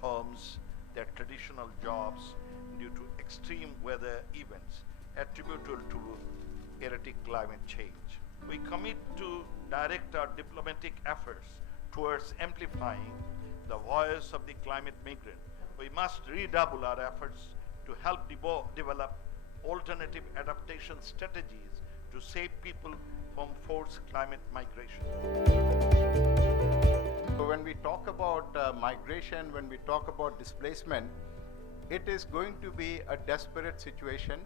terms their traditional jobs due to extreme weather events attributable to erratic climate change. We commit to direct our diplomatic efforts towards amplifying the voice of the climate migrant. We must redouble our efforts to help develop alternative adaptation strategies to save people from forced climate migration. So when we talk about migration, when we talk about displacement, it is going to be a desperate situation,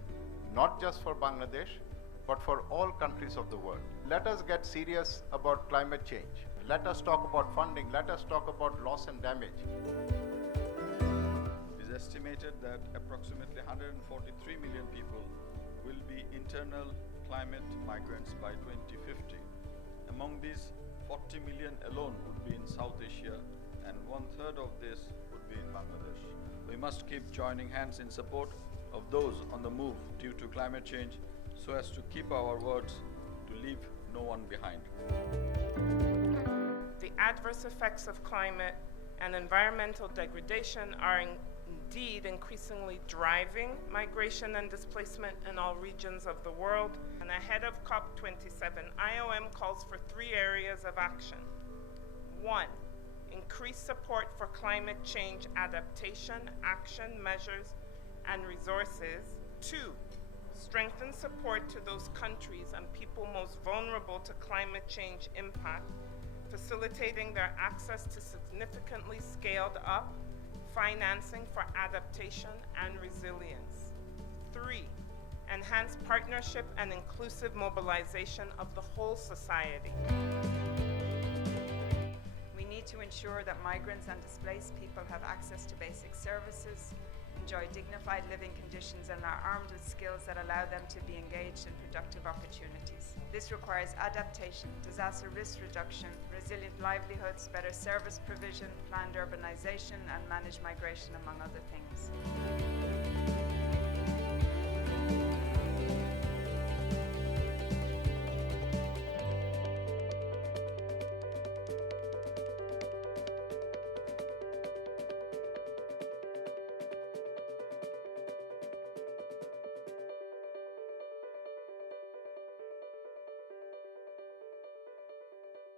not just for Bangladesh, but for all countries of the world. Let us get serious about climate change. Let us talk about funding. Let us talk about loss and damage. It is estimated that approximately 143 million people will be internal climate migrants by 2050. Among these, 40 million alone would be in South Asia, and 1/3 of this would be in Bangladesh. We must keep joining hands in support of those on the move due to climate change, so as to keep our words to leave no one behind. The adverse effects of climate and environmental degradation are indeed increasingly driving migration and displacement in all regions of the world. And ahead of COP27, IOM calls for 3 areas of action. 1, increased support for climate change adaptation, action, measures, and resources. 2, strengthen support to those countries and people most vulnerable to climate change impact, facilitating their access to significantly scaled up financing for adaptation and resilience. 3, enhance partnership and inclusive mobilization of the whole society. We need to ensure that migrants and displaced people have access to basic services, enjoy dignified living conditions, and are armed with skills that allow them to be engaged in productive opportunities. This requires adaptation, disaster risk reduction, resilient livelihoods, better service provision, planned urbanization, and managed migration, among other things.